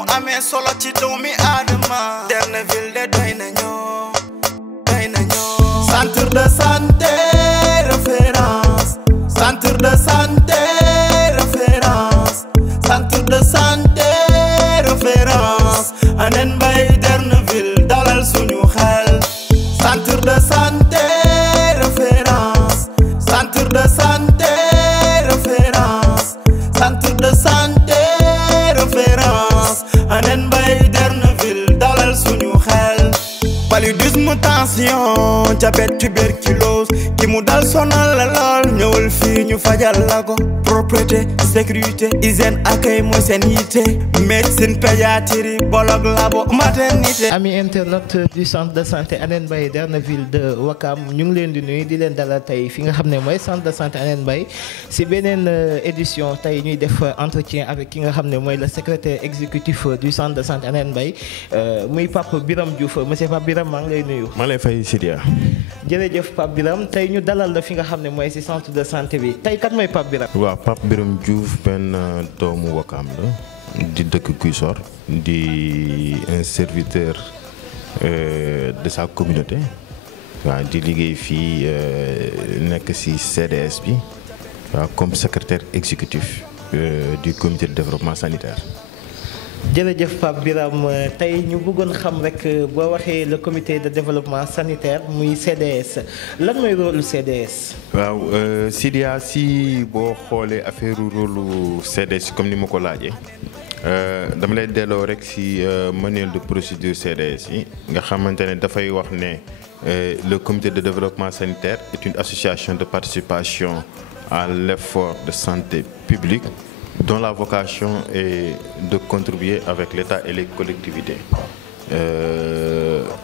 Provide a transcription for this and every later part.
mu amee solo ci doomi aadama Derneville de doy nañoo centre de santé référence centre de santé référence centre de santé référence Anen Mbaye Derneville dalal suñu xel centre de santé référence centre de santé référence centre de santé référence Anen Mbaye Derneville dalal suñu xel paludisme tension diabète tuberculose ki mu dal sonal la lool ñëwal fii ñu fajal la ko propreté sécurité hygiène accueil mooy seen yitte médecine pédiatrie bologue labo maternité. Amis internautes du centre de santé Anen Mbaye Derneville de Ouakam ñu ngi leen di nuyu di leen dalal tey fi nga xam ne mooy centre de santé Anen Mbaye si beneen édition tey ñuy def entretien avec ki nga xam ne mooy le secrétaire exécutif du centre de santé Anen Mbaye muy Pape Birame Diouf monsieur Pape Birame maa ngi lay nuyu. maa lay fay Sidia. jërëjëf Pape Birame tey ñu dalal la fi nga xam ne mooy si centre de santé bi tey kat mooy Pape Birame. waaw Pape Birame Diouf benn doomu Ouakam la di dëkk Guissor di un serviteur de sa communauté waaw di liggéey fii nekk ci CDS bi waaw comme secrétaire exécutif du comité de développement sanitaire. jërëjëf Pape Birame tey ñu bëggoon xam rek boo waxee le comité de développement sanitaire muy CDS lan mooy rôle CDS. waaw Sidia si boo xoolee affaire rôle CDS comme ni ma ko laajee dama lay delloo rek si manuel de procédure CDS yi nga xamante ne dafay wax ne le comité de développement sanitaire est une association de participation à l'effort de santé publique dont la vocation est de contribuer avec l'État et les collectivités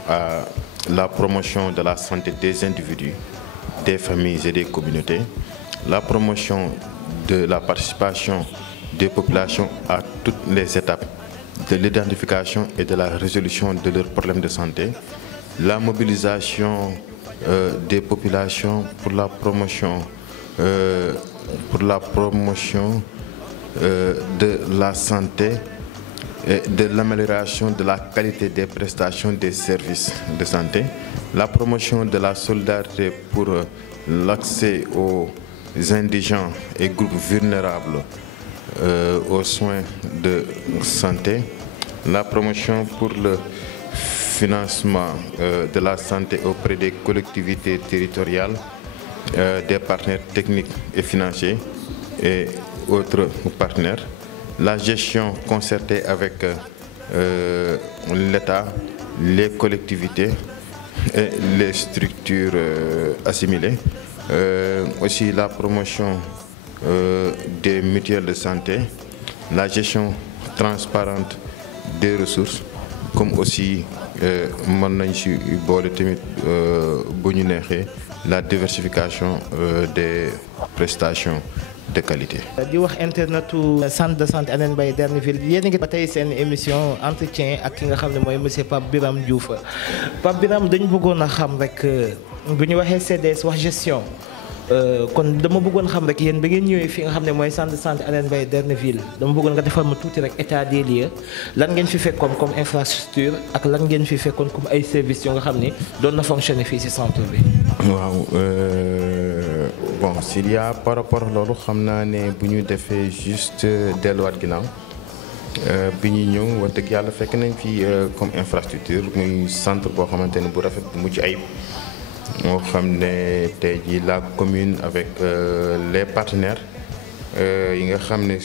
à la promotion de la santé des individus, des familles et des communautés, la promotion de la participation des populations à toutes les étapes de l'identification et de la résolution de leurs problèmes de santé, la mobilisation des populations pour la promotion de la santé et de l'amélioration de la qualité des prestations des services de santé, la promotion de la solidarité pour l'accès aux indigents et groupes vulnérables aux soins de santé, la promotion pour le financement de la santé auprès des collectivités territoriales, des partenaires techniques et financiers et autres partenaires, la gestion concertée avec l'État, les collectivités et les structures assimilées, aussi la promotion des mutuelles de santé, la gestion transparente des ressources, comme aussi mën nañ ci boole tamit bu ñu neexee la diversification des prestations de qualité. di wax internetu centre de santé Anen Mbaye Derneville yéen a ngi ba tey seen émission entretien ak ki nga xam ne mooy monsieur Pape Birame Diouf Pape Birame dañu bëggoon a xam rek bu ñu waxee CDS wax gestion kon dama bëggoon xam rek yéen ba ngeen ñëwee fi nga xam ne mooy centre de santé Anen Mbaye Derneville dama bëggoon nga defal ma tuuti rek état des lieux lan ngeen fi fekkoon comme infrastructure ak lan ngeen fi fekkoon comme ay services yoo nga xam ni doon na fonctionner fii ci centre bi. waaw bon s'il y a par rapport loolu xam naa ne bu ñu defee juste delluwaat ginnaaw bi ñuy ñëw wax dëgg yàlla fekk nañ fi comme infrastructure muy centre boo xamante ne bu rafet bu mucc ayib. moo xam ne tey jii la commune avec les partenaires yi nga xam ne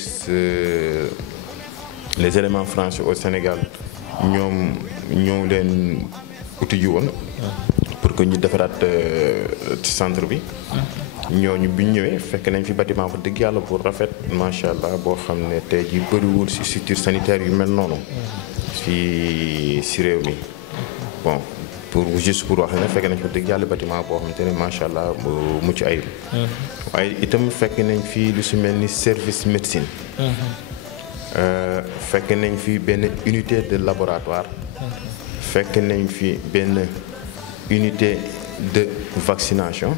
les éléments français au Sénégal ñoom ñoo leen uti ji woon pour que ñu defaraat ci centre bi ñooñu bi ñu ñëwee fekk nañ fi bâtiment bu dëgg yàlla bu rafet macha allah boo xam ne tey jii bëriwul ci structure sanitaire yu mel noonu ci réew mi bon pour juste pour wax ne fekk nañ fa dëgg yàlla bâtiment boo xamante ne macha allah bu mucc ayib. waaye itam fekk nañ fi lu si mel ni service médecine. fekk nañ fi benn unité de laboratoire. fekk nañ fi benn unité de vaccination.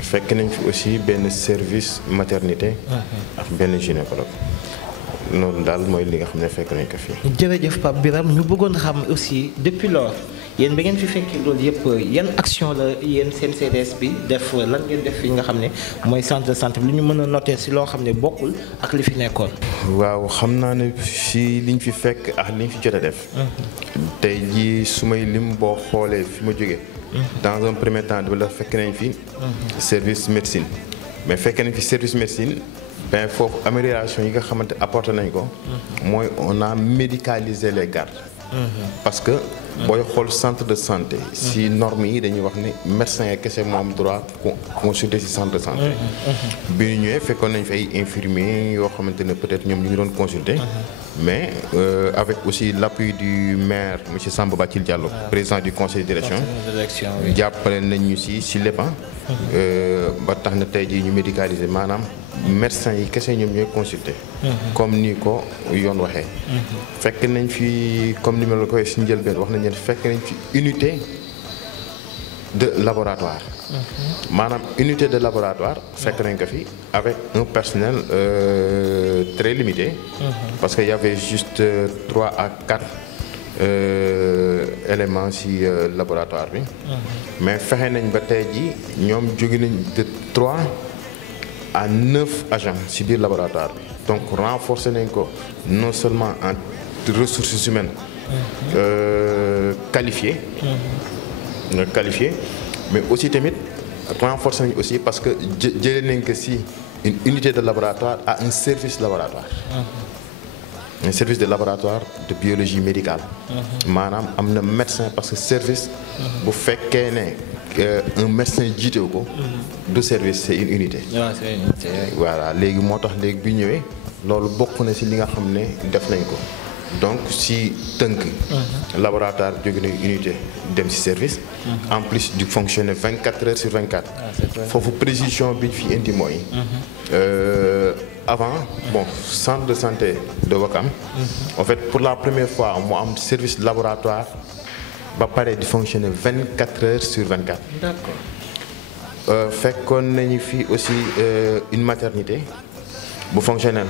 fekk nañ fi aussi benn service maternité. ak benn gynécologue. noonu daal mooy li nga xam ne fekk nañ ko fii. jërëjëf Pape Birame ñu bëggoon xam aussi depuis lors yéen ba ngeen fi fekkee loolu yëpp yan action la yéen seen CDS bi def lan ngeen def fi nga xam ne mooy centre de santé bi lu ñu mën a noter si loo xam ne bokkul ak li fi nekkoon. waaw xam naa ne si liñ fi fekk ak liñ fi jot a def. tey jii su may lim boo xoolee fi ma jógee. dans un premier temps la fekk nañ fi. service médecine. mais fekk nañ fi service médecine ben foofu amélioration yi nga xamante apporté nañ ko. mooy on a médicalisé les gardes. parce que booy xool centre de santé si normes yi dañuy wax ne médecin yi kese moo am droit consulter si centre de santé. bi ñu ñëwee fekkoon nañ fi ay infirmiers yoo xamante ne peut-être ñoom ñu ngi doon consulter. mais avec aussi l'appui du maire monsieur Samba Bathily Diallo président du conseil de direction jàppale nañ ñu si lépp ba tax na tey jii ñu médicaliser maanaam médecins yi kese ñoom ñooy consulter. comme ni ko yoon waxee. fekk nañ fi comme ni ma la ko waxee si njëlbeen wax nañ leen fekk nañ fi unité de laboratoire. maanaam unité de laboratoire fekk nañ ko fi avec un personnel très limité. parce que y avait juste 3 à 4 éléments ci laboratoire bi. mais fexe nañ ba tey ji ñoom jóge nañ de 3 à 9 agents ci biir laboratoire bi. donc renforcer nañ ko non seulement en ressources humaines qualifiées. mais aussi tamit renforcer nañ aussi parce que jëlee nañ ko ci une unité de laboratoire à un service laboratoire. un service de laboratoire de biologie médicale. maanaam am na médecin parce que service. bu fekkee ne un médecin jiitewu ko. du service c'est une unité. voilà léegi moo tax léegi bi ñëwee loolu bokk na ci li nga xam ne def nañ ko. donc si tënk. laboratoire jóge na unité dem ci service. en plus du fonctionner 24 heures sur 24. foofu précision bi fi indi mooy. avant bon centre de santé de Ouakam. en fait pour la première fois mu am service laboratoire ba pare di fonctionner 24 heures sur 24. d'accord. fekkoon nañu fi aussi une maternité. bu fonctionnel.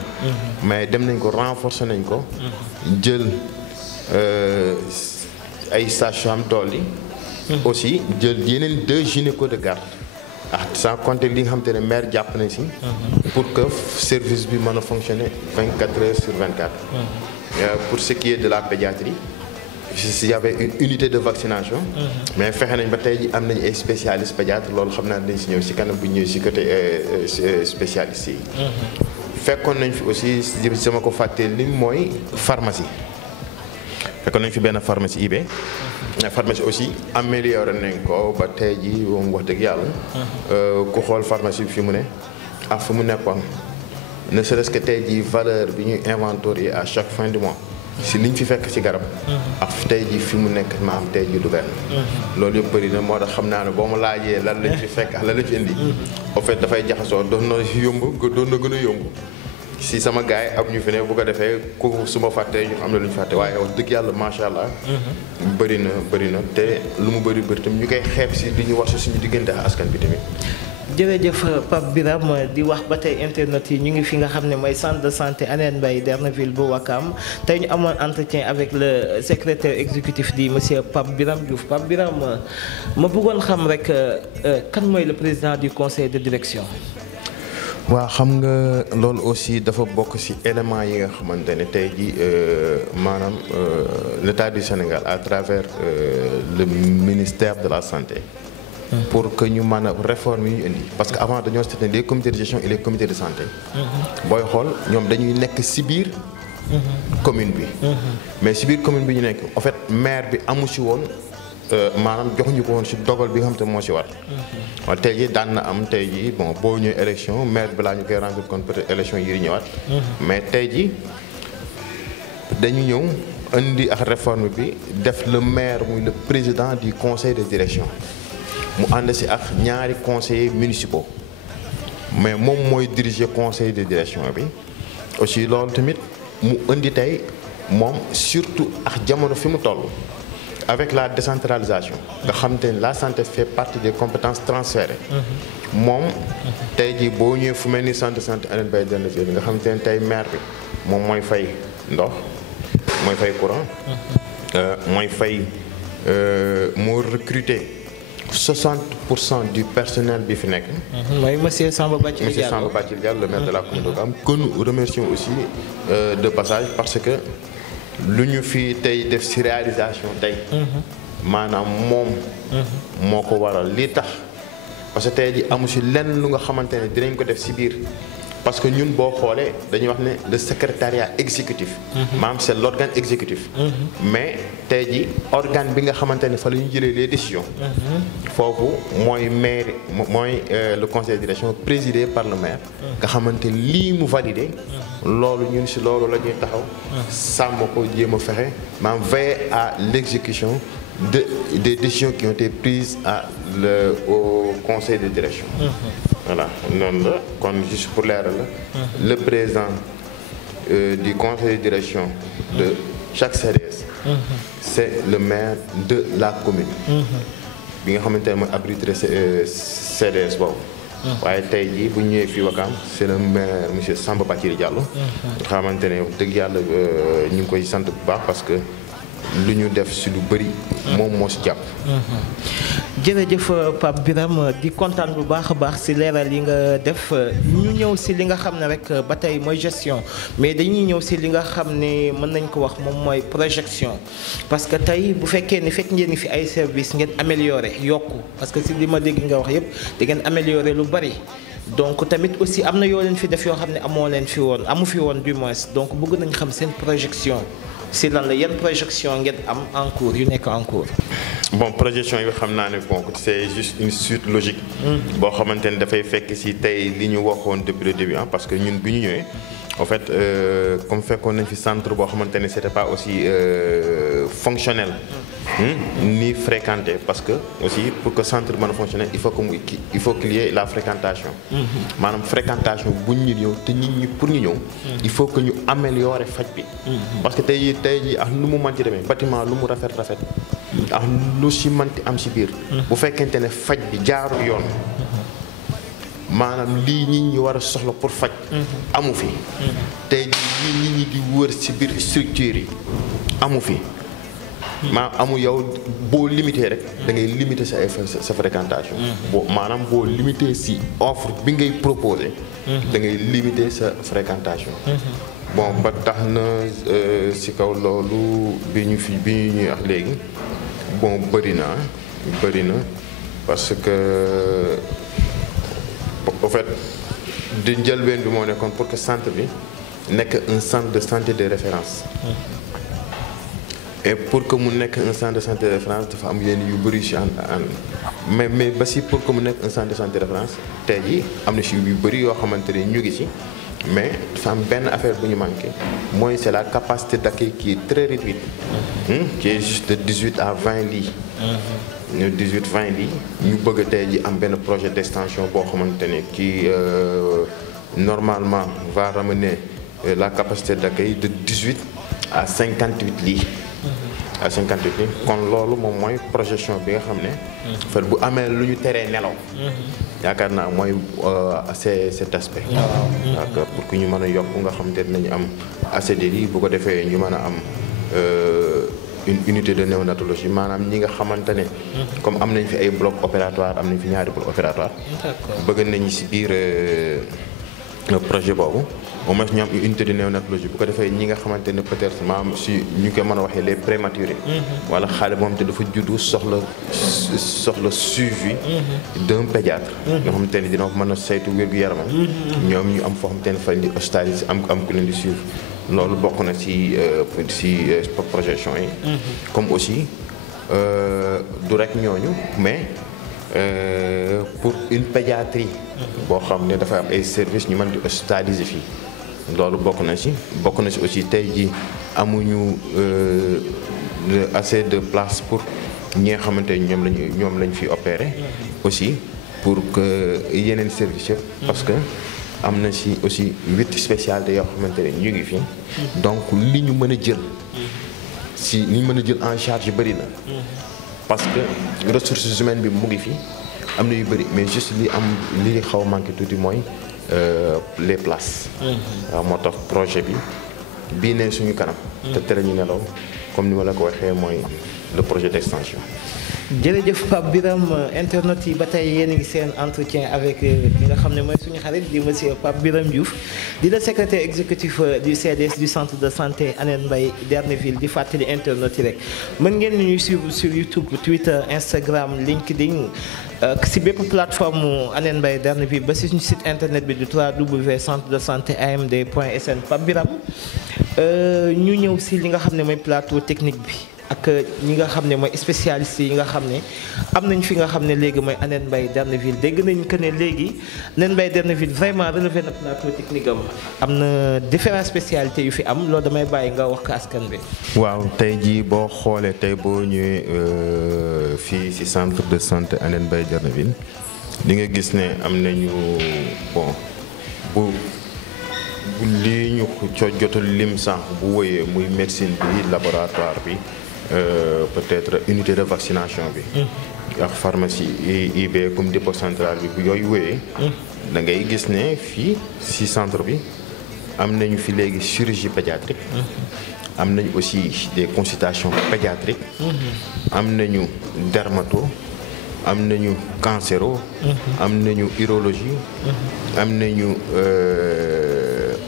mais dem nañ ko renforcer nañ ko. jël ay sages-femmes dolli. aussi jël yeneen 2 gynécos de garde. sans compter li nga xamante ne maire jàpp na ci. pour que service bi mën a fonctionner 24 heures sur 24. pour ce qui est de la pédiatrie. il y avait une unité de vaccination. mais fexe nañ ba tey ji am nañu ay spécialistes pédiatres loolu xam naa dañ ci ñëw ci kanam bu ñëw ci côté spécialistes yi. fekkoon nañ fi aussi sama ko fàttee li mooy pharmacie. fekkoon nañ fi benn pharmacie IB. pharmacie aussi amélioré nañ ko ba tey ji moom wax dëgg yàlla. ku xool pharmacie bi fi mu ne ak fi mu nekkoon ne serait-ce que tey ji valeur bi ñuy inventorier à chaque fin du mois. si liñ fi fekk ci garab. ak tey ji fi mu nekk maam tey ji du benn. loolu yëpp bëri na moo tax xam naa ne boo ma laajee lan lañ fi fekk ak lan lañ fi indi. en fait dafay jaxasoo doon na yomb doon na gën a yomb. si sama gars yi am ñu fi ne bu ko defee ku su ma fàttee ñu am na lu ñu fàtte waaye wax dëgg yàlla macha allah. bëri na te lu mu bëri tam ñu koy xeeb si di ñu war si suñu diggante askan bi tamit. jërëjëf Pape Birame di wax ba tey internet yi ñu ngi fi nga xam ne mooy centre de santé Hann Mbaye Derneville bu Ouakam tey ñu amoon entretien avec le secrétaire exécutif di monsieur Pape Birame Diouf. Pape Birame ma bëggoon xam rek kan mooy le président du conseil de direction. waaw xam nga loolu aussi dafa bokk ci éléments yi nga xamante ne tey jii maanaam l'État du Sénégal à travers le ministère de la santé. pour que ñu mën a réforme yi ñu indi parce que avant dañoo seet ne les comités de gestion et les comités de santé. booy xool ñoom dañuy nekk ci biir. commune bi. mais ci biir commune bi ñu nekk en fait maire bi amu ci woon. maanaam joxuñu ko woon ci dogal bi nga xam te moo ci war. wala tey jii daan na am tey jii bon boo ñëwee élection maire bi laa ñu koy rendre compte peut-être élection yi di ñëwaat. mais tey jii dañu ñëw indi ak réforme bi def le maire muy le président du conseil de direction. mu ànd ci ak ñaari conseillers municipaux mais moom mooy diriger conseil de direction bi aussi loolu tamit mu indi tey moom surtout ak jamono fi mu toll. avec la décentralisation nga xam te ne la santé fait partie des compétences transférées. moom tey jii boo ñëwee fu mel ni centre de santé Hann Mbaye Derneville nga xamante ne tey maire bi moom mooy fay ndox mooy fay courant mooy fay moo recruter 60% du personnel bi fi nekk. mooy monsieur Samba Bathily Diallo. Monsieur Samba Bathily Diallo, le maire de la commune de Ouakam, que nous remercions aussi de passage parce que lu ñu fi tey def ci réalisation tey. maanaam moom. moo ko waral lii tax parce que tey ji amu ci lenn lu nga xamante ne dinañ ko def ci biir. parce que ñun boo xoolee dañuy wax ne le secrétariat exécutif. maanaam c'est l'organe exécutif. mais tey ji organe bi nga xamante ne fa la ñu jëlee les décisions. foofu mooy maire mooy le conseil de direction présidé par le maire. nga xamante lii mu validé. loolu ñun ci loolu la ñuy taxaw. sàmm ko jéem a fexe maanaam veiller à l'exécution des décisions qui ont été prises au conseil de direction. Voilà noonu la kon juste pour leeral la. le président du conseil de direction de chaque CDS. c'est le maire de la commune. bi nga xamante ne mooy abriter CDS boobu. waaye tey jii bu ñu ñëwee fii Ouakam c'est le maire monsieur Samba Bathily Diallo. nga xamante ne wax dëgg yàlla ñu ngi koy sant bu baax parce que lu ñu def ci lu bari. moom moo ci jàpp. jërëjëf Pape Birame di kontaan bu baax a baax ci leeral yi nga def ñu ñëw ci li nga xam ne rek ba tey mooy gestion mais dañuy ñëw ci li nga xam ne mën nañ ko wax moom mooy projection parce que tey bu fekkee ni fekk ngeen fi ay service ngeen améliorer yokku parce que ci li ma dégg nga wax yépp da ngeen améliorer lu bari donc tamit aussi am na yoo leen fi def yoo xam ne amu fi woon du moins donc bëgg nañ xam seen projection ci lan la yan projection ngeen am en cours yu nekk en cours. bon projection yi xam naa ne bon c'est juste une suite logique. boo xamante ne dafay fekk ci tey li ñu waxoon depuis le début parce que ñun bi ñu ñëwee en fait comme fekkoon nañ fi centre boo xamante ne c'était pas aussi fonctionnel. ni fréquenté parce que aussi pour que centre mën a fonctionner il faut qu'il y ait la fréquentation. maanaam fréquentation bu ñu ñëw te nit ñi pour ñu ñëw. il faut que ñu améliorer faj bi. parce que tey jii ak nu mu manti demee bâtiment lu mu rafet. ak lu ci manti am ci biir. bu fekkente ne faj bi jaarul yoon. maanaam lii nit ñi war a soxla pour faj. amu fi. tey jii nit ñi di wër ci biir structure yi amu fi. maanaam amu yow boo limité rek da ngay limité sa fréquentation. maanaam boo limité ci offre bi ngay proposer. da ngay limité sa fréquentation. bon ba tax na ci kaw loolu bi ñuy wax léegi bon bëri na parce que au fait di njëlbeen bi moo nekkoon pour que centre bi nekk un centre de santé de référence. et pour que mu nekk un centre de santé de référence dafa am yenn yu bëri ci mais ba si pour que mu nekk un centre de santé de référence tey jii am na ci yu bëri yoo xamante ne ñu ngi ci mais dafa am benn affaire bu ñu manqué mooy c'est la capacité d'accueil qui est très réduite. qui est juste de 18 à 20 lits. 18-20 lits ñu bëgg tey jii am benn projet d'extension boo xamante ne qui normalement va ramener la capacité d'accueil de 18 à 58 lits. à 58 lits kon loolu moom mooy projection bi nga xam ne. fait bu amee lu ñu teree nelaw. yaakaar naa mooy cet aspect. donc pour que ñu mën a yokk nga xamante ne nañu am assez de lits bu ko defee ñu mën a am une unité de néonatologie maanaam ñi nga xamante ne. comme am nañ fi ay bloc opératoire am nañ fi ñaari bloc opératoire. bëgg nañu ci biir projet boobu. au moins ñu am une unité de néonatologie bu ko defee ñi nga xamante ne peut-être maam si ñu koy mën a waxee les prématurés. wala xale moom te dafa juddu soxla suivi. d'un pédiatre. nga xamante ne dina mën a saytu wér-gu-yaramam. ñoom ñu am foo xamante ne fa leen di hospitaliser am ku leen di suivre loolu bokk na ci projection yi. comme aussi du rek ñooñu mais. pour une pédiatrie. boo xam ne dafa am ay services ñu mën di hospitaliser fii. loolu bokk na ci aussi tey jii amuñu assez de place pour ñi nga xamante ne ñoom lañ fi opérer. aussi pour que yeneen services yëpp. parce que am na ci aussi 8 spécialités yoo xamante ne ñu ngi fi. donc li ñu mën a jël. li ñu mën a jël en charge bari na. parce que ressources humaines bi mu ngi fi am na yu bëri mais juste li xaw a manqué tuuti mooy les places. waaw moo tax projet bii ne suñu kanam. te tere ñu nelaw comme ni ma la ko waxee mooy le projet d'extension. jërëjëf Pape Birame internautes yi ba tey yéen a ngi seen entretien avec ki nga xam ne mooy suñu xarit di monsieur Pape Birame Diouf di le secrétaire exécutif du CDS du centre de santé Hann Mbaye Derneville di fàttali internautes yi rek mën ngeen ñuy suivre sur YouTube Twitter Instagram LinkedIn si bépp plateforme Hann Mbaye Derneville ba si suñu site internet bi du www.centre-de-santé-amd.sn. Pape Birame ñu ñëw si li nga xam ne mooy plateau technique bi. ak ñi nga xam ne mooy spécialistes yi nga xam ne am nañ fi nga xam ne léegi mooy Hann Mbaye Derneville dégg nañ que ne léegi Hann Mbaye Derneville vraiment relevé na plateau technique am na différentes spécialités yu fi am loolu damay bàyyi nga wax ko askan bi. waaw tey jii boo xoolee tey boo ñëwee fii ci centre de santé Hann Mbaye Derneville di nga gis ne am nañu bon bu lii ñu jotul lim sànq bu wëyee muy médecine bi laboratoire bi. Peut-être unité de vaccination bi. ak pharmacie IB comme dépôt central bi bu yooyu wéyee. da ngay gis ne fii ci centre bi am nañu fi léegi chirurgie pédiatrique. am nañu aussi des consultations pédiatriques. am nañu dermato. am nañu cancéro. am nañu urologie. am nañu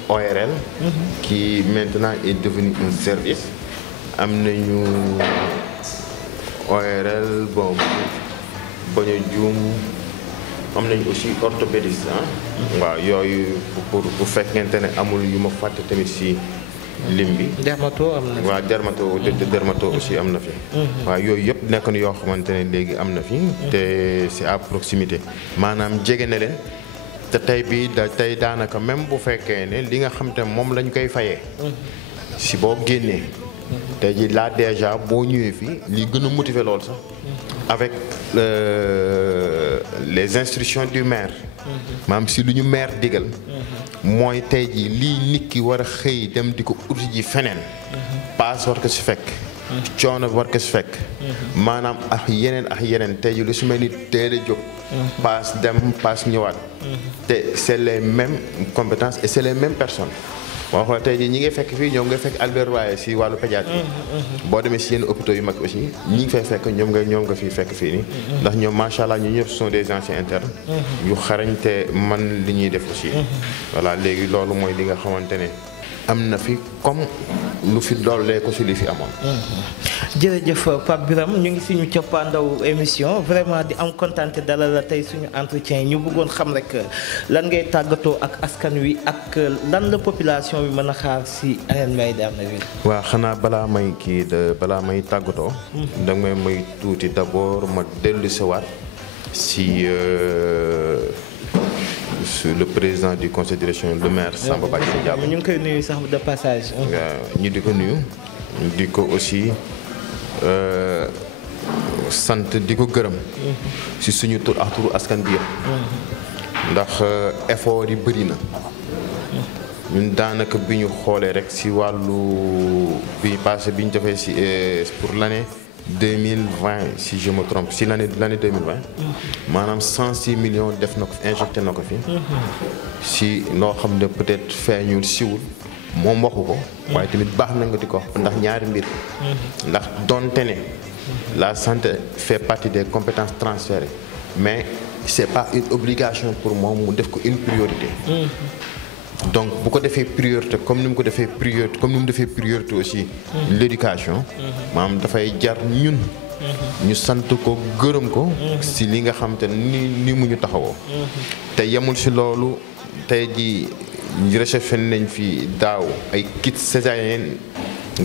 ORL. qui maintenant est devenu un service. am nañu ORL bon bañ a juum am nañu aussi orthopédiste waaw yooyu pour bu fekkente ne amul yu ma fàtte tamit ci lim bi. dermato am na fi. waaw dermato aussi am na fi. waaw yooyu yëpp nekk na yoo xamante ne léegi am na fi. te c'est à proximité maanaam jege na leen te tey tey daanaka même bu fekkee ne li nga xam te moom lañ koy fayee. si boo génnee. tey jii là déjà boo ñëwee fii li gën a motiver lool sax avec les instructions du maire. maanaam si lu ñu maire digal. mooy tey jii lii nit ki war a xëy dem di ko uti ji feneen. paas war ko si fekk. coono war ko si fekk. maanaam ak yeneen tey jii lu su mel ni teel a jóg. paas dem paas ñëwaat. te c'est les mêmes compétences et c'est les mêmes personnes. boo xoolee tey jii ñi ngay fekk fii ñoom ngay fekk Albert Royer si wàllu pédiatrie. boo demee si yenn hôpitaux yu mag aussi ñi ngi fay fekk ñoom nga fiy fekk fii nii. ndax ñoom macha allah ñu ñëpp sont des anciens internes. yu xarañ te man li ñuy def aussi. voilà léegi loolu mooy li nga xamante ne am na fi comme lu fi dollee ko si li fi amoon. jërëjëf Pape Birame ñu ngi suñu coppaandaw émission vraiment di am kontaan dalal la tey suñu entretien ñu bëggoon xam rek lan ngay tàggatoo ak askan wi ak lan la population bi mën a xaar si Hann Mbaye Derneville. waaw xanaa balaa may tàggatoo. da nga may tuuti d'abord ma dellu si waat si le président du conseil de direction le maire Samba Bathily Diallo. ñu ngi koy nuyu sax de passage. ñu di ko nuyu di ko aussi sant di ko gërëm. si suñu tur ak turu askan bi yëpp. ndax effort yi bëri na. ñun daanaka bi ñu xoolee rek si wàllu bi passé bi ñu defee si pour l'année 2020 si je me trompe si l'année 2020. maanaam 106 millions def na ko injecté na ko fi. si loo xam ne peut-être feeñul siwul moom waxu ko. waaye tamit baax na nga di ko wax ndax ñaari mbir. ndax donte ne la santé fait partie des compétences transférées mais c'est pas une obligation pour moom mu def ko une priorité. donc bu ko defee priorité comme ni mu ko defee priorité comme ni mu defee priorité aussi. l'éducation. maanaam dafay jar ñun. ñu sant ko gërëm ko. si li nga xam te ni mu ñu taxawoo. te yemul si loolu tey jii recherche nañ fi daaw ay kits césariennes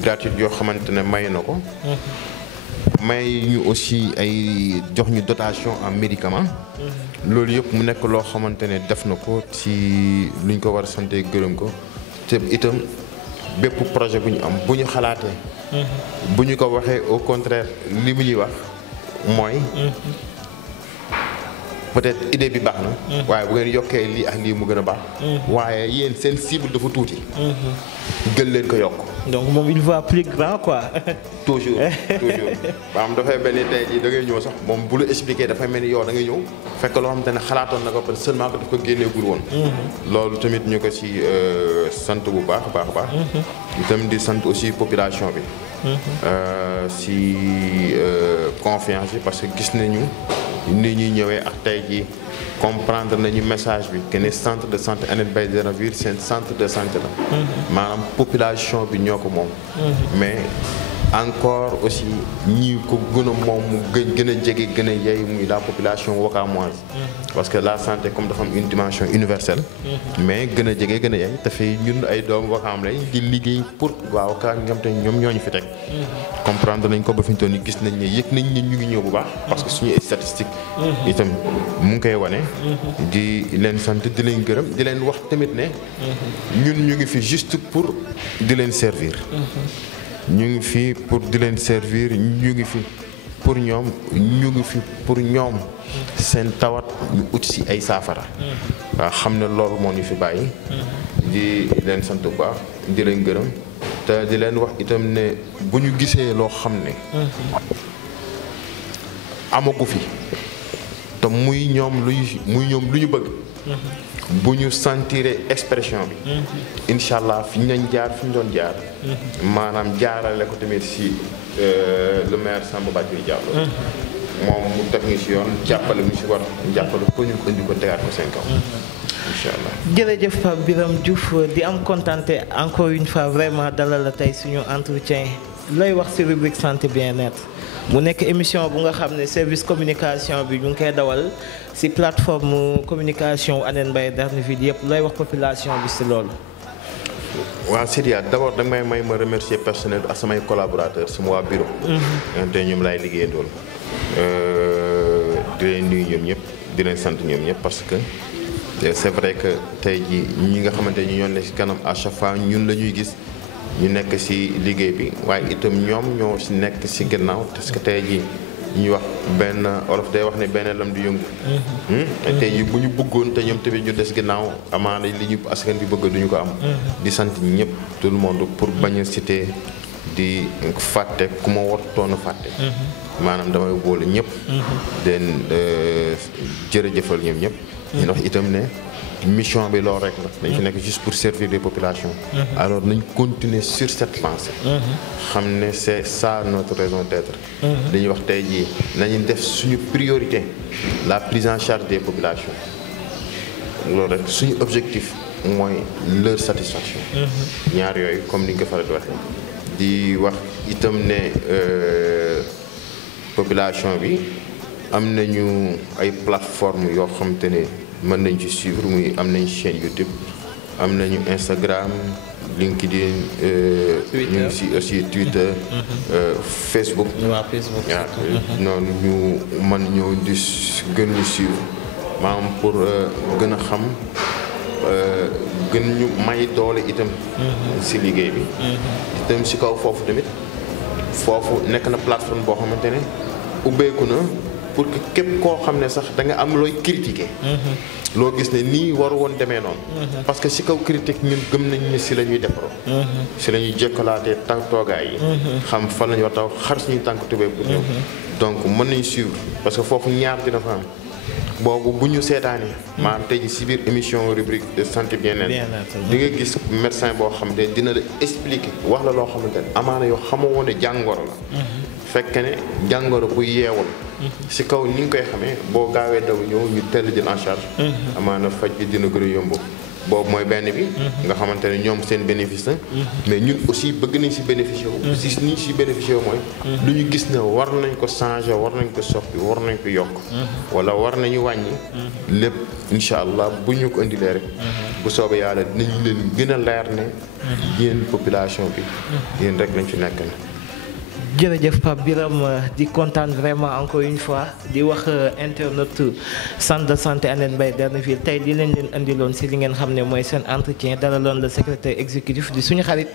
gratuites yoo xamante ne may na ko. may ñu aussi ay jox ñu dotation en médicaments. loolu yëpp mu nekk loo xamante ne def na ko ci luñ ko war a sante gërëm ko te itam bépp projet bu ñu am bu ñu xalaatee. bu ñu ko waxee au contraire li mu ñuy wax mooy. peut-être idée bi baax na. waaye bu ngeen yokkee lii ak lii mu gën a baax. waaye yéen seen cible dafa tuuti. gën leen ko yokk. donc moom il voit plus grand quoi. toujours maanaam dafay mel ni tey jii da ngay ñëw sax moom bu la expliqué dafay mel ni yow da ngay ñëw fekk loo xamante ne xalaatoon na ko parce que seulement que daf ko génneegul woon. loolu tamit ñu ko ci sant bu baax a baax. itam di sant aussi population bi. ci confiance bi parce que gis nañu ni ñuy ñëwee ak tey jii comprendre nañu message bi que ne centre de santé Hann Baydara Ville seen centre de santé la. maanaam population bi ñoo ko moom. mais encore aussi ñi ko gën a moom mu gën a jege gën a yey muy la population wakamoise. parce que la santé comme dafa am une dimension universelle. mais gën a jege gën a yey te fi ñun ay doomu Wakaam lañ di liggéey pour waa Wakaam ñoom te ñoom ñoo ñu fi teg. comprendre nañ ko ba fi ñu toll nii gis nañ ne yëg nañ ne ñu ngi ñëw bu baax. parce que suñu statistique. itam mu ngi koy wane. di leen sant di leen gërëm di leen wax tamit ne. ñun ñu ngi fi juste pour di leen servir. ñu ngi fi pour di leen servir ñu ngi fi pour ñoom ñu ngi fi pour ñoom seen tawat ñu ut si ay saafara. waaw xam ne loolu moo ñu fi bàyyi. di leen sant bu baax di leen gërëm te di leen wax itam ne bu ñu gisee loo xam ne. amagu fi te muy ñoom lu ñu bëgg. bu ñu sentiree expression bi. incha allah fi ñu jaar fi ñu doon jaar. maanaam jaarale ko tamit si le maire Samba Bathily Diallo. moom mu teg ñu si yoon jàppale ñu si war jàppale ko ñu indi ko tegaat ko seen kaw. incha allah jërëjëf Pape Birame Diouf di am contenté encore une fois vraiment dalal la tey suñu entretien lay wax ci rubrique santé bien-être mu nekk émission bu nga xam ne service communication bi ñu ngi koy dawal ci plateforme communication Hann Baydara Ville yëpp lay wax population bi ci loolu. waaw Sidia d'abord da may ma remercier personnel ak samay collaborateurs sama waa bureau. te ñoom laay liggéeyandool di leen nuyu ñoom ñëpp di leen sant ñoom ñëpp parce que c'est vrai que tey jii ñi nga xamante ni ñoo ne ci kanam à chaque fois ñun la ñuy gis. ñu nekk ci liggéey bi waaye itam ñoom ñoo ci nekk ci gannaaw parce que tey jii ñuy wax benn olof day wax ne benn lam di yëngu. tey jii bu ñu bëggoon te ñoom tamit ñu des gannaaw amaana li ñu askan bi bëgg duñu ko am. di sant ñëpp tout le monde pour bañ a citer di fàtte ku ma wartoon a fàtte. maanaam damay boole ñëpp. den jërëjëfal ñoom ñëpp. ñu wax itam ne. mission bi loolu rek la dañ fi nekk juste pour servir les populations. alors nañ continuer sur cette pensée. xam ne c'est ça notre raison d'être. dañuy wax tey jii nañu def suñu priorité la prise en charge des populations loolu rek suñu objectif mooy leur satisfaction. ñaar yooyu comme ni nga ko faral di waxee di wax itam ne population bi am nañu ay plateformes yoo xam te ne. mën nañ ci suivre muy am nañ chaîne YouTube am nañu Instagram LinkedIn. ñu ngi ci aussi Twitter. Facebook. waaw Facebook. noonu ñu mën ñëw di gën ñu suivre maanaam pour gën a xam gën ñu may doole itam. ci liggéey bi. itam ci kaw foofu tamit foofu nekk na plateforme boo xamante ne ubbeeku na. pour que képp koo xam ne sax da nga am looy critiquer. loo gis ne nii waru woon demee noonu. parce que ci kaw critique ñun gëm nañ ne ci la ñuy defaroo. ci la ñuy jekkalaatee toogaay yi. xam fan la ñu war taw xar suñuy tànk tubéy pour ñëw. donc mën nañ suivre parce que foofu ñaar dina fa am boobu bu ñu seetaanee. maanaam tey ji ci biir émission rubrique de santé bien-être di nga gis médecin boo xam ne dina la expliquer wax la loo xamante ne amaana yoo xamoo woon ne jàngoro la. fekk ne jàngoro bu yeewul. ci kaw ni nga koy xamee boo gaawee daw ñëw ñu teel jël en charge. amaana faj bi dina gën a yomb. boobu mooy benn bi. nga xamante ne ñoom seen bénéfice la. mais ñun aussi bëgg nañ ci bénéficier wu. si ni ñu ci bénéficier wu mooy. lu ñu gis ne war nañ ko changer war nañ ko soppi war nañ ko yokk. wala war nañu wàññi. lépp incha allah bu ñu ko indilee rek. bu soobee yàlla dinañ leen gën a leer ne. yéen population bi. yéen rek lañ fi nekk. jërëjëf Pape Birame di kontaan vraiment encore une fois di wax internet centre de santé Hann Mbaye Derneville tey di leen andiloon si li ngeen xam ne mooy seen entretien dalaloon le secrétaire exécutif di suñu xarit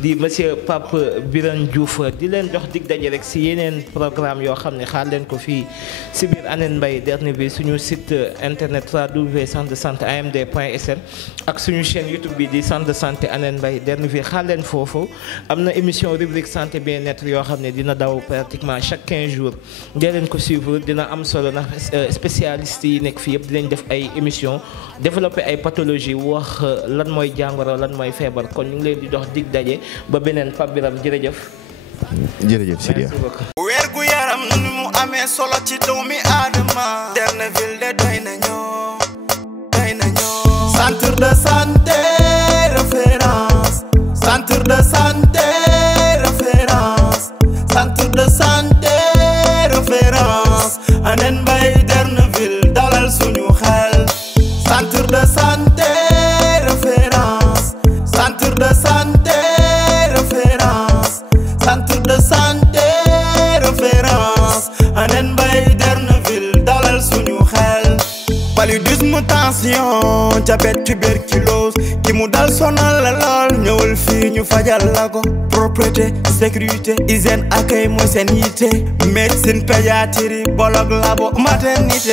di monsieur Pape Birame Diouf di leen jox dig daje rek si yeneen programme yoo xam ne xaar leen ko fii si biir Hann Mbaye Derneville suñu site internet www.centre-de-santé-amd.sn ak suñu chaîne YouTube bi di centre de santé Hann Mbaye Derneville xaar leen foofu am na émission rubrique santé bien-être yoo xam ne dina daw pratiquement chaque 15 jours ngeen leen ko suivre dina am solo ndax spécialistes yi nekk fii yëpp dinañ def ay émission développer ay pathologie wax lan mooy jàngoro lan mooy feebar kon ñu ngi leen di dox dig daje ba beneen Pape Birame jërëjëf. jërëjëf Sidia. weer gu yaram nu mu amee solo ci doomi aadama Derneville de doy nañoo centre de santé référence centre de santé référence centre de santé référence Hann Mbaye Derneville dalal suñu xel centre de santé référence centre de santé référence centre de santé référence Hann Mbaye Derneville dalal suñu xel paludisme tension diabète tuberculose ki mu dal sonal la lool ñëwal fii ñu fajal la ko propreté sécurité hygiène accueil mooy seen yitte médecine pédiatrie bologue labo maternité